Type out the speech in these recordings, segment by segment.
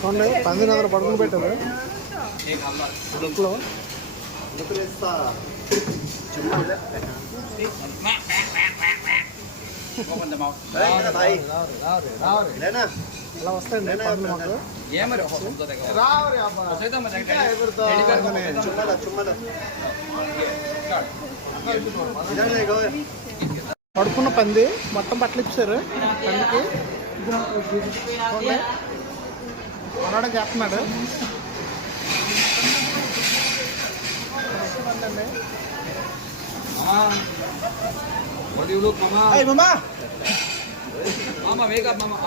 చూడండి 1900 పడుకుని పెట్టారు ఇంట్లో. అలా వస్తాయండి పందులు మాకు. పడుకున్న పంది మొత్తం బట్టలు ఇప్పారు పందికి. మనడం చేస్తున్నాడు. Mama, wake up, Mama.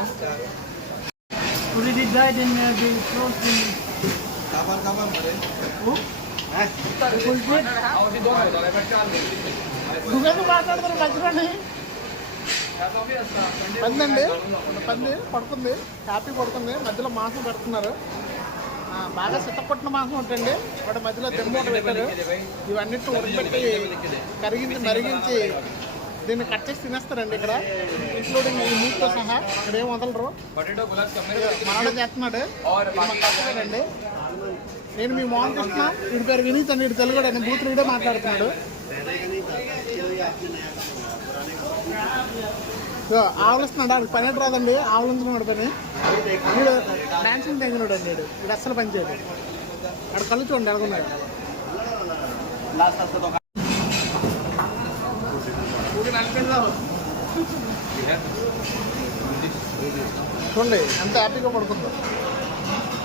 Would it died in the frost in Kapan, Mare? who? నువ్వేందుకు మాట్లాడతారు మధ్యలోని? పంది అండి, పంది పడుకుంది, హ్యాపీ పడుకుంది. మధ్యలో మాంసం పెడుతున్నారు. బాగా సిద్ధపట్టిన మాంసం ఉంటుంది. వాటి మధ్యలో దెమ్మూట పెట్టారు. ఇవన్నిటిని ఉడకబెట్టి మరిగించి దీన్ని కట్ చేసి తినేస్తారండి ఇక్కడ, ఇంక్లూడింగ్ ఈ మీట్తో సహా. ఇక్కడ ఏం వదలరు. మనడం చేస్తున్నాడు అండి. నేను మీ మోహన్ కృష్ణ, వీడి పేరు వినీత్ అండి. వీడు తెలుగు అండి, బూత్ వీడే మాట్లాడుతున్నాడు. ఆవలిస్తున్నాడు. ఆడికి పని రాదండి, ఆవలించుకున్నాడు పని. వీడు డాన్సింగ్ తెగినాడు అండి. వీడు అస్సలు పని చేయడు. ఆడు కళ్ళు చూడండి ఎలాగున్నాడు. చూడండి ఎంత హ్యాపీగా పడుకుందో.